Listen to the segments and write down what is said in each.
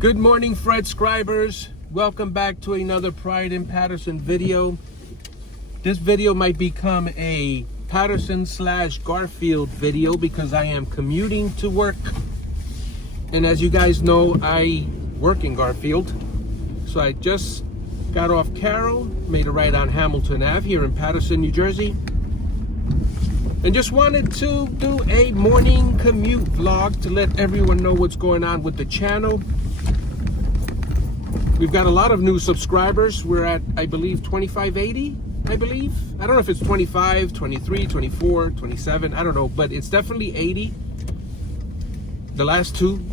Good morning, Fred scribers. Welcome back to another Pride in Patterson video. This video might become a Patterson/Garfield video because I am commuting to work. And as you guys know, I work in Garfield. So I just got off Carroll, made a right on Hamilton Ave here in Patterson, New Jersey. And just wanted to do a morning commute vlog to let everyone know what's going on with the channel. We've got a lot of new subscribers. We're at, I believe, 2580, I believe. I don't know if it's 25, 23, 24, 27, I don't know, but it's definitely 80. The last two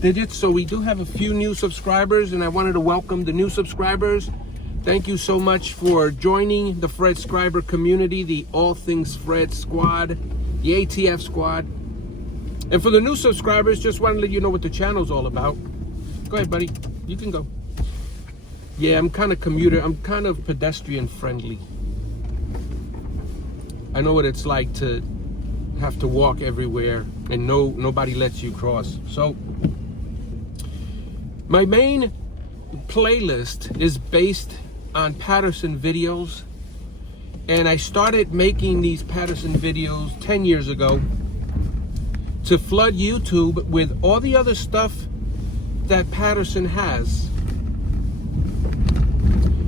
digits. So we do have a few new subscribers, and I wanted to welcome the new subscribers. Thank you so much for joining the Fred Scriber community, the All Things Fred squad, the ATF squad. And for the new subscribers, just want to let you know what the channel's all about. Go ahead, buddy. You can go. Yeah, I'm kind of commuter. I'm kind of pedestrian friendly. I know what it's like to have to walk everywhere and nobody lets you cross. So my main playlist is based on Patterson videos, and I started making these Patterson videos 10 years ago to flood YouTube with all the other stuff that Patterson has.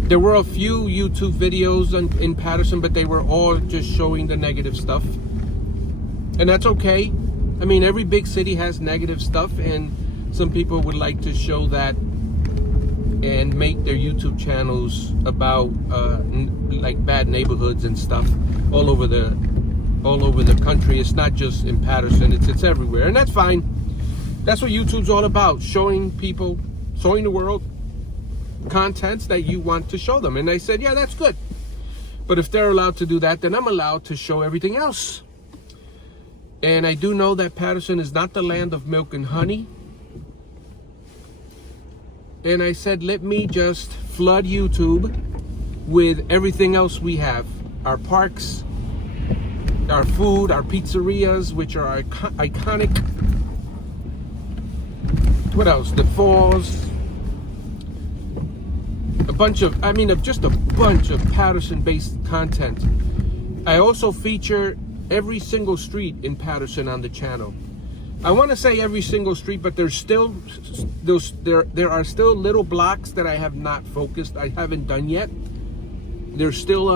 There were a few YouTube videos in Patterson, but they were all just showing the negative stuff. And that's okay. I mean, every big city has negative stuff, and some people would like to show that and make their YouTube channels about like bad neighborhoods and stuff all over the country. It's not just in Patterson, it's everywhere, and that's fine. That's what YouTube's all about, showing people, showing the world contents that you want to show them. And I said, yeah, that's good. But if they're allowed to do that, then I'm allowed to show everything else. And I do know that Patterson is not the land of milk and honey. And I said, let me just flood YouTube with everything else we have. Our parks, our food, our pizzerias, which are iconic. What else? The falls. Just a bunch of Patterson-based content. I also feature every single street in Patterson on the channel. I want to say every single street, but there's still there are still little blocks that I have not focused. I haven't done yet. There's still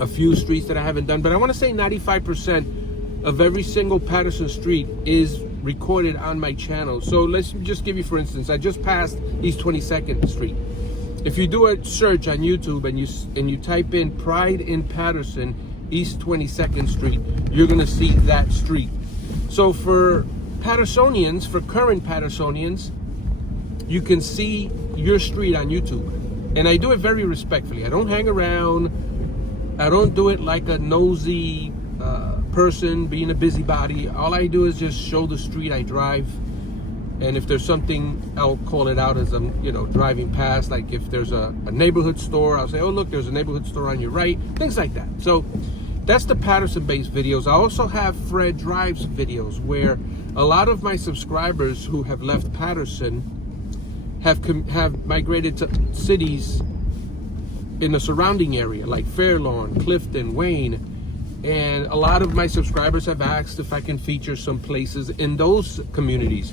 a few streets that I haven't done, but I want to say 95% of every single Patterson street is recorded on my channel. So let's just give you, for instance, I just passed East 22nd Street. If you do a search on YouTube and you type in Pride in Patterson, East 22nd Street, you're gonna see that street. So for Pattersonians, for current Pattersonians, you can see your street on YouTube. And I do it very respectfully. I don't hang around. I don't do it like a nosy person being a busybody. All I do is just show the street I drive, and if there's something, I'll call it out as I'm driving past. Like if there's a neighborhood store, I'll say, oh look, there's a neighborhood store on your right, things like that. So that's the Patterson based videos. I also have Fred Drives videos, where a lot of my subscribers who have left Patterson have migrated to cities in the surrounding area like Fairlawn, Clifton, Wayne. And a lot of my subscribers have asked if I can feature some places in those communities.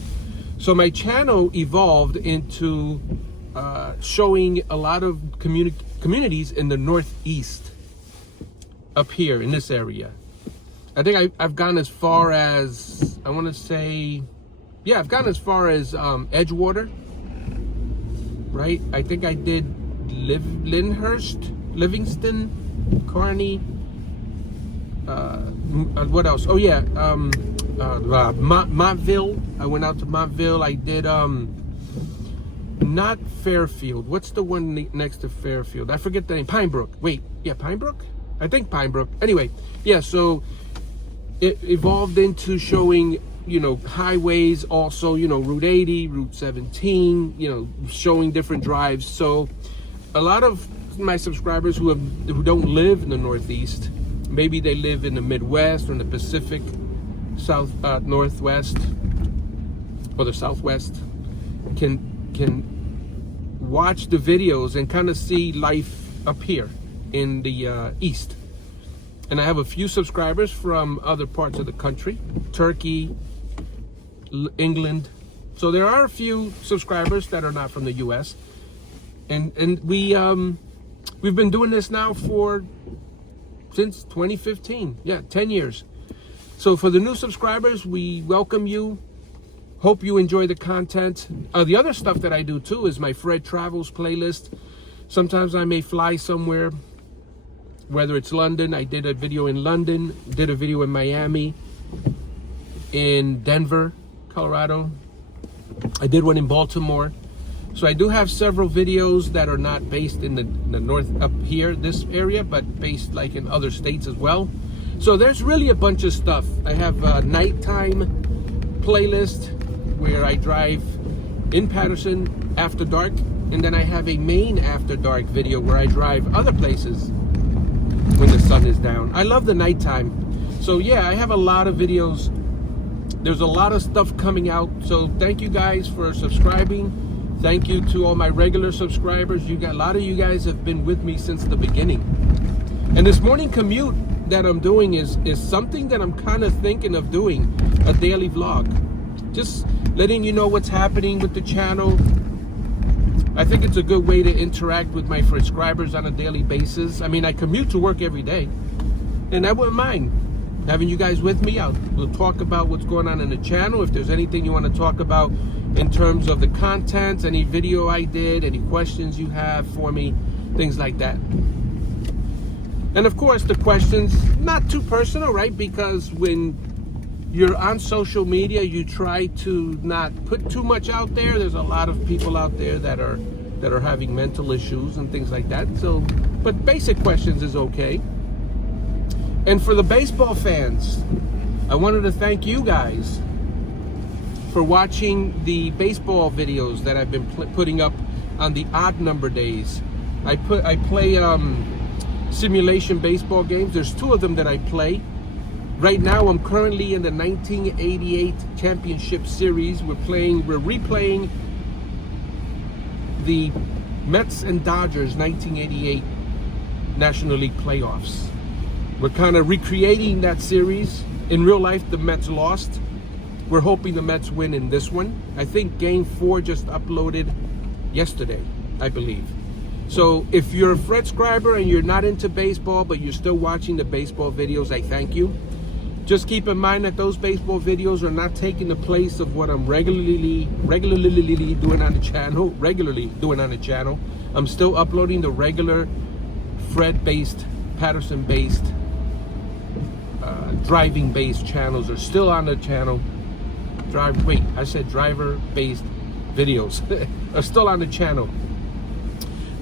So my channel evolved into showing a lot of communities in the Northeast, up here in this area. I think I've gone as far as, I want to say, yeah, I've gone as far as Edgewater, right? I think I did Lyndhurst, Livingston, Kearney. What else? Oh yeah, Montville. I went out to Montville. I did not Fairfield. What's the one next to Fairfield? I forget the name. Pinebrook. Wait, yeah, Pinebrook? I think Pinebrook. Anyway, yeah, so it evolved into showing, highways also, Route 80, Route 17, showing different drives. So a lot of my subscribers who don't live in the Northeast, maybe they live in the Midwest or in the Pacific Northwest, or the Southwest can watch the videos and kind of see life up here in the East. And I have a few subscribers from other parts of the country, Turkey, England. So there are a few subscribers that are not from the US. And we've been doing this now since 2015. Yeah, 10 years. So for the new subscribers, we welcome you. Hope you enjoy the content. The other stuff that I do too is my Fred Travels playlist. Sometimes I may fly somewhere, whether it's London. I did a video in London, did a video in Miami, in Denver, Colorado. I did one in Baltimore. So I do have several videos that are not based in the north up here, this area, but based like in other states as well. So there's really a bunch of stuff. I have a nighttime playlist where I drive in Patterson after dark. And then I have a main after dark video where I drive other places when the sun is down. I love the nighttime. So yeah, I have a lot of videos. There's a lot of stuff coming out. So thank you guys for subscribing. Thank you to all my regular subscribers. A lot of you guys have been with me since the beginning. And this morning commute that I'm doing is something that I'm kind of thinking of doing, a daily vlog. Just letting you know what's happening with the channel. I think it's a good way to interact with my subscribers on a daily basis. I mean, I commute to work every day, and I wouldn't mind having you guys with me. We'll talk about what's going on in the channel. If there's anything you want to talk about in terms of the content, any video I did, any questions you have for me, things like that. And of course, the questions, not too personal, right? Because when you're on social media, you try to not put too much out there. There's a lot of people out there that are having mental issues and things like that. So, but basic questions is okay. And for the baseball fans, I wanted to thank you guys for watching the baseball videos that I've been putting up on the odd number days. I play simulation baseball games. There's 2 of them that I play. Right now, I'm currently in the 1988 Championship Series. We're replaying the Mets and Dodgers 1988 National League playoffs. We're kind of recreating that series. In real life, the Mets lost. We're hoping the Mets win in this one. I think Game 4 just uploaded yesterday, I believe. So if you're a Fred subscriber and you're not into baseball, but you're still watching the baseball videos, I thank you. Just keep in mind that those baseball videos are not taking the place of what I'm regularly doing on the channel. I'm still uploading the regular Fred-based, Patterson-based, driving-based channels are still on the channel. Driver-based videos are still on the channel.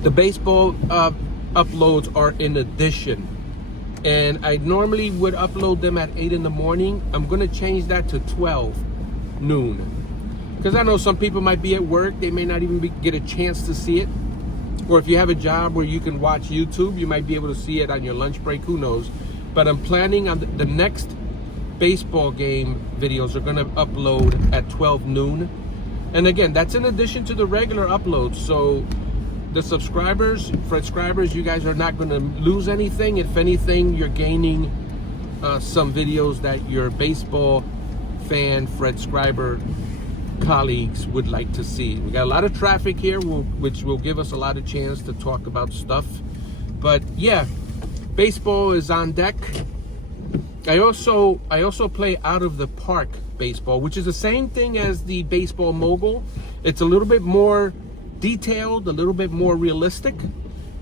The baseball uploads are in addition. And I normally would upload them at 8 in the morning. I'm going to change that to 12 noon. Because I know some people might be at work. They may not even get a chance to see it. Or if you have a job where you can watch YouTube, you might be able to see it on your lunch break. Who knows? But I'm planning on the next baseball game videos are going to upload at 12 noon. And again, that's in addition to the regular uploads. So the subscribers, Fred subscribers, you guys are not going to lose anything. If anything, you're gaining some videos that your baseball fan, Fred subscriber colleagues would like to see. We got a lot of traffic here, which will give us a lot of chance to talk about stuff. But yeah, baseball is on deck. I also play out of the park baseball, which is the same thing as the baseball mogul. It's a little bit more detailed, a little bit more realistic.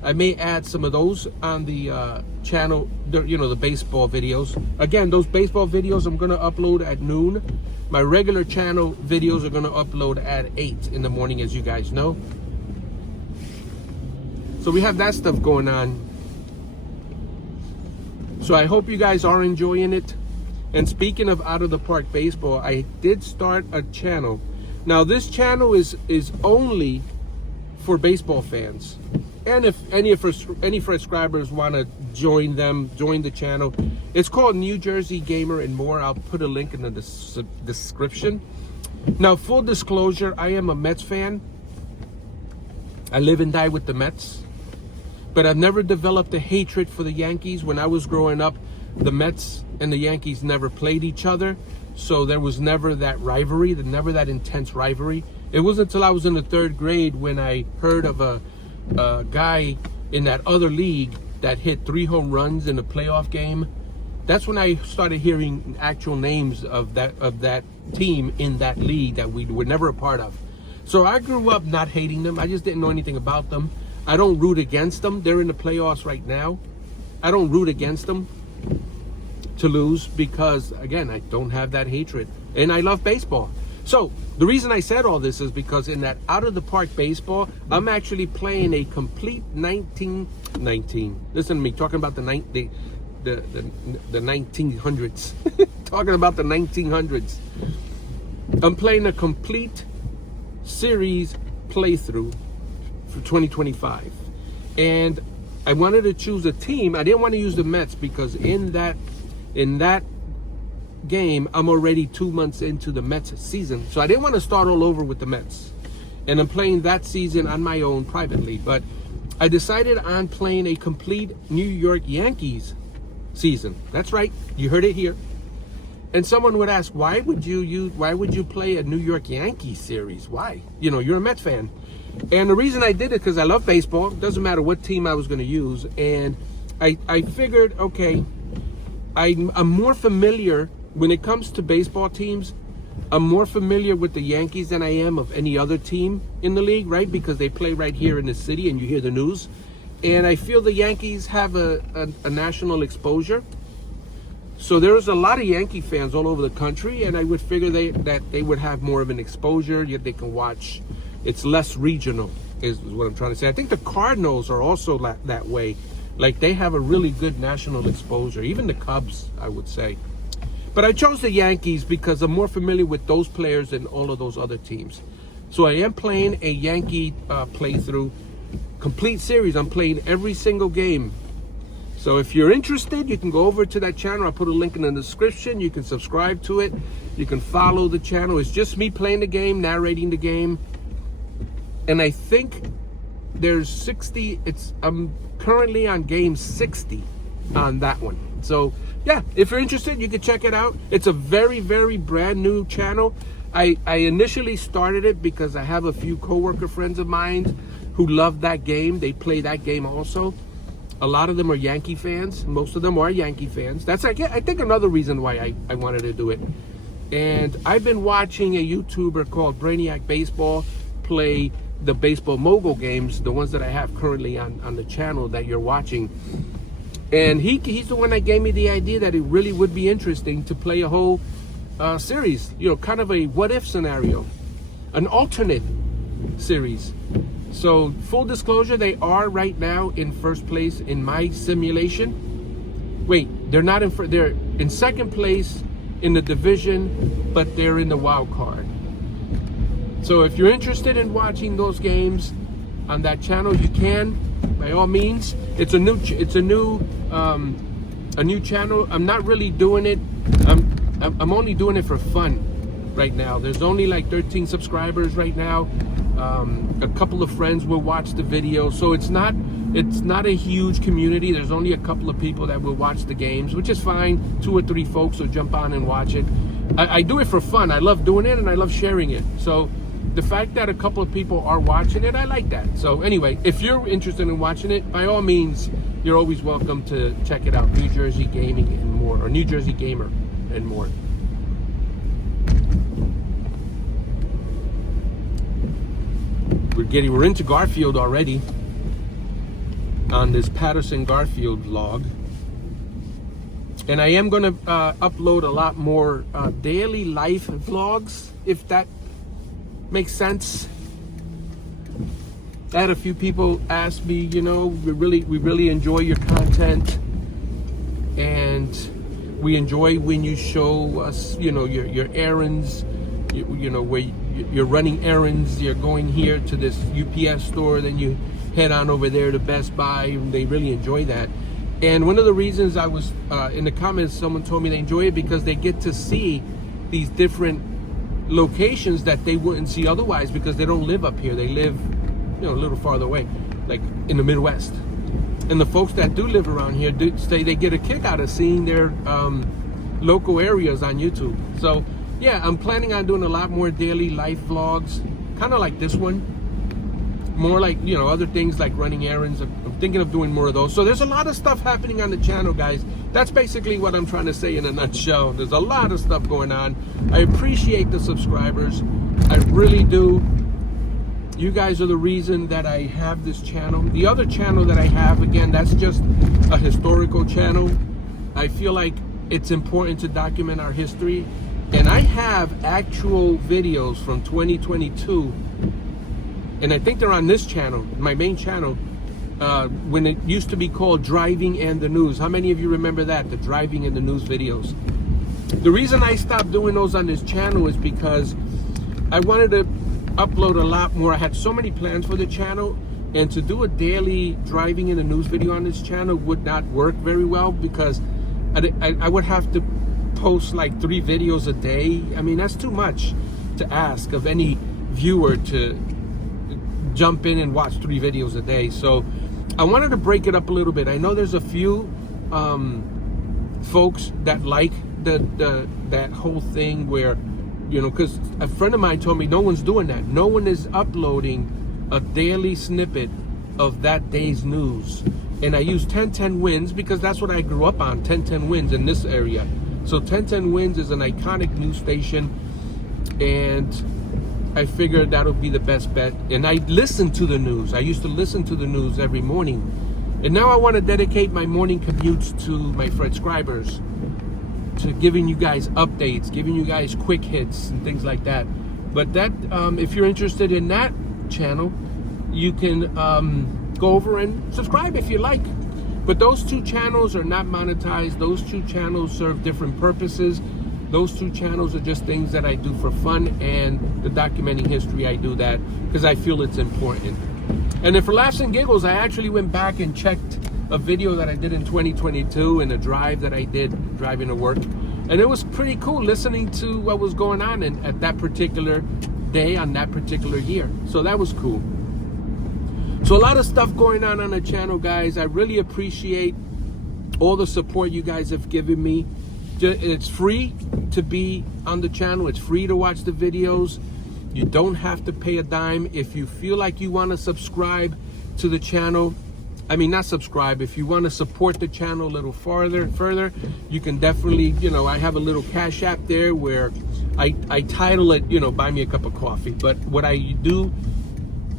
I may add some of those on the channel, the baseball videos. Again, those baseball videos I'm going to upload at noon. My regular channel videos are going to upload at 8 in the morning, as you guys know. So we have that stuff going on. So I hope you guys are enjoying it. And speaking of out of the park baseball, I did start a channel. Now this channel is only for baseball fans. And if any subscribers want to join the channel, it's called New Jersey Gamer and More. I'll put a link in the description. Now, full disclosure, I am a Mets fan. I live and die with the Mets. But I've never developed a hatred for the Yankees. When I was growing up, the Mets and the Yankees never played each other. So there was never that rivalry, never that intense rivalry. It wasn't until I was in the 3rd grade when I heard of a guy in that other league that hit 3 home runs in a playoff game. That's when I started hearing actual names of that team in that league that we were never a part of. So I grew up not hating them. I just didn't know anything about them. I don't root against them. They're in the playoffs right now. I don't root against them to lose because, again, I don't have that hatred. And I love baseball. So the reason I said all this is because in that out-of-the-park baseball, I'm actually playing a complete 19. Listen to me, talking about the 1900s. Talking about the 1900s. I'm playing a complete series playthrough for 2025. And I wanted to choose a team. I didn't want to use the Mets because in that game, I'm already 2 months into the Mets season. So I didn't want to start all over with the Mets. And I'm playing that season on my own privately. But I decided on playing a complete New York Yankees season. That's right. You heard it here. And someone would ask, why would you play a New York Yankees series? Why? You know, you're a Mets fan. And the reason I did it because I love baseball. It doesn't matter what team I was going to use. And I figured, okay, I'm more familiar when it comes to baseball teams. I'm more familiar with the Yankees than I am of any other team in the league, right? Because they play right here in the city and you hear the news. And I feel the Yankees have a national exposure. So there's a lot of Yankee fans all over the country, and I would figure that they would have more of an exposure, yet they can watch. It's less regional, is what I'm trying to say. I think the Cardinals are also that way. Like, they have a really good national exposure. Even the Cubs, I would say. But I chose the Yankees because I'm more familiar with those players than all of those other teams. So I am playing a Yankee playthrough, complete series. I'm playing every single game. So if you're interested, you can go over to that channel. I'll put a link in the description. You can subscribe to it. You can follow the channel. It's just me playing the game, narrating the game. And I think there's 60. I'm currently on game 60 on that one. So yeah, if you're interested, you can check it out. It's a very, very brand new channel. I initially started it because I have a few coworker friends of mine who love that game. They play that game also. A lot of them are Yankee fans. Most of them are Yankee fans. That's, I think, another reason why I wanted to do it. And I've been watching a YouTuber called Brainiac Baseball play the baseball mogul games, the ones that I have currently on the channel that you're watching. And he's the one that gave me the idea that it really would be interesting to play a whole series, you know, kind of a what-if scenario, an alternate series. So full disclosure, they are right now in first place in my simulation. Wait, they're not in first, they're in second place in the division, but they're in the wild card. So if you're interested in watching those games on that channel, you can, by all means. It's a new channel. I'm not really doing it. I'm only doing it for fun right now. There's only like 13 subscribers right now. A couple of friends will watch the video, so it's not a huge community. There's only a couple of people that will watch the games, which is fine. 2 or 3 folks will jump on and watch it. I do it for fun. I love doing it and I love sharing it. So the fact that a couple of people are watching it, I like that. So anyway, if you're interested in watching it, by all means, you're always welcome to check it out. New Jersey Gaming and more, or New Jersey Gamer and more. We're into Garfield already on this Patterson-Garfield vlog. And I am going to upload a lot more daily life vlogs, if that makes sense. I had a few people ask me, you know, we really enjoy your content, and we enjoy when you show us, you know, your errands, you know, where you're running errands, you're going here to this UPS store, then you head on over there to Best Buy, and they really enjoy that. And one of the reasons I was in the comments, someone told me they enjoy it because they get to see these different locations that they wouldn't see otherwise because they don't live up here. They live, a little farther away, like in the Midwest. And the folks that do live around here do say they get a kick out of seeing their local areas on YouTube. So yeah, I'm planning on doing a lot more daily life vlogs, kind of like this one. More like, other things like running errands. I'm thinking of doing more of those. So there's a lot of stuff happening on the channel, guys. That's basically what I'm trying to say in a nutshell. There's a lot of stuff going on. I appreciate the subscribers. I really do. You guys are the reason that I have this channel. The other channel that I have, again, that's just a historical channel. I feel like it's important to document our history. And I have actual videos from 2022, and I think they're on this channel, my main channel, when it used to be called Driving and the News. How many of you remember that, the Driving and the News videos? The reason I stopped doing those on this channel is because I wanted to upload a lot more. I had so many plans for the channel, and to do a daily Driving and the News video on this channel would not work very well because I would have to post like 3 videos a day. I mean, that's too much to ask of any viewer to jump in and watch 3 videos a day. So I wanted to break it up a little bit. I know there's a few folks that like that whole thing where, because a friend of mine told me no one's doing that. No one is uploading a daily snippet of that day's news. And I use 1010 Wins because that's what I grew up on, 1010 Wins in this area. So 1010 Wins is an iconic news station, and I figured that'll be the best bet. And I listen to the news. I used to listen to the news every morning. And now I want to dedicate my morning commutes to my subscribers, to giving you guys updates, giving you guys quick hits and things like that. But that, if you're interested in that channel, you can go over and subscribe if you like. But those 2 channels are not monetized. Those 2 channels serve different purposes. Those 2 channels are just things that I do for fun, and the documenting history, I do that because I feel it's important. And then for laughs and giggles, I actually went back and checked a video that I did in 2022 and a drive that I did driving to work. And it was pretty cool listening to what was going on at that particular day on that particular year. So that was cool. So a lot of stuff going on the channel, guys. I really appreciate all the support you guys have given me. It's free to be on the channel. It's free to watch the videos. You don't have to pay a dime. If you feel like you want to subscribe to the channel, I mean, not subscribe, if you want to support the channel a little further, you can definitely, I have a little Cash App there where I title it, buy me a cup of coffee. But what I do,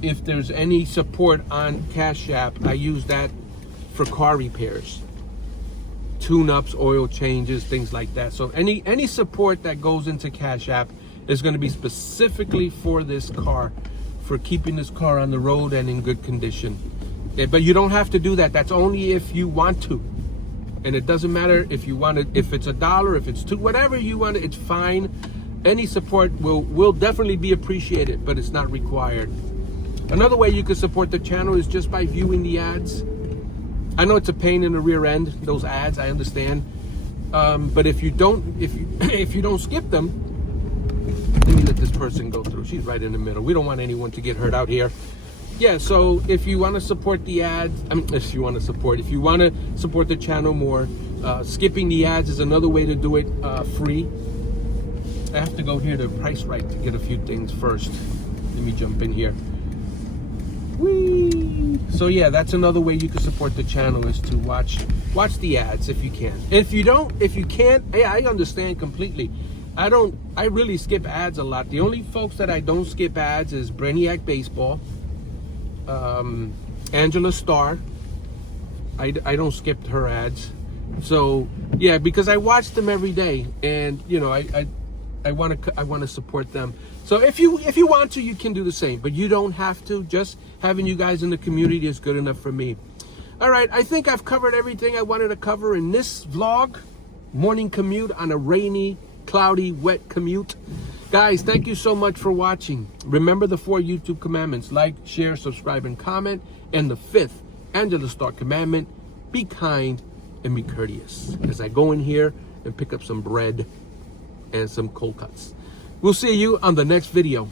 if there's any support on Cash App, I use that for car repairs, tune-ups, oil changes, things like that. So any support that goes into Cash App is going to be specifically for this car, for keeping this car on the road and in good condition. But you don't have to do that. That's only if you want to. And it doesn't matter if you want it, if it's $1, if it's $2, whatever you want, it's fine. Any support will definitely be appreciated, but it's not required. Another way you can support the channel is just by viewing the ads. I know it's a pain in the rear end, those ads, I understand. But if you don't skip them, let me let this person go through. She's right in the middle. We don't want anyone to get hurt out here. Yeah, so if you want to support the ads, if you want to support the channel more, skipping the ads is another way to do it free. I have to go here to Price Right to get a few things first. Let me jump in here. Whee! So yeah, that's another way you can support the channel, is to watch the ads if you can. If you can't, hey, I understand completely. I really skip ads a lot. The only folks that I don't skip ads is Brainiac Baseball, Angela Starr. I don't skip her ads. So yeah, because I watch them every day, and I want to support them. So if you want to, you can do the same, but you don't have to. Just having you guys in the community is good enough for me. All right, I think I've covered everything I wanted to cover in this vlog. Morning commute on a rainy, cloudy, wet commute. Guys, thank you so much for watching. Remember the 4 YouTube commandments: like, share, subscribe, and comment. And the 5th Angela Starr commandment: be kind and be courteous. As I go in here and pick up some bread and some cold cuts. We'll see you on the next video.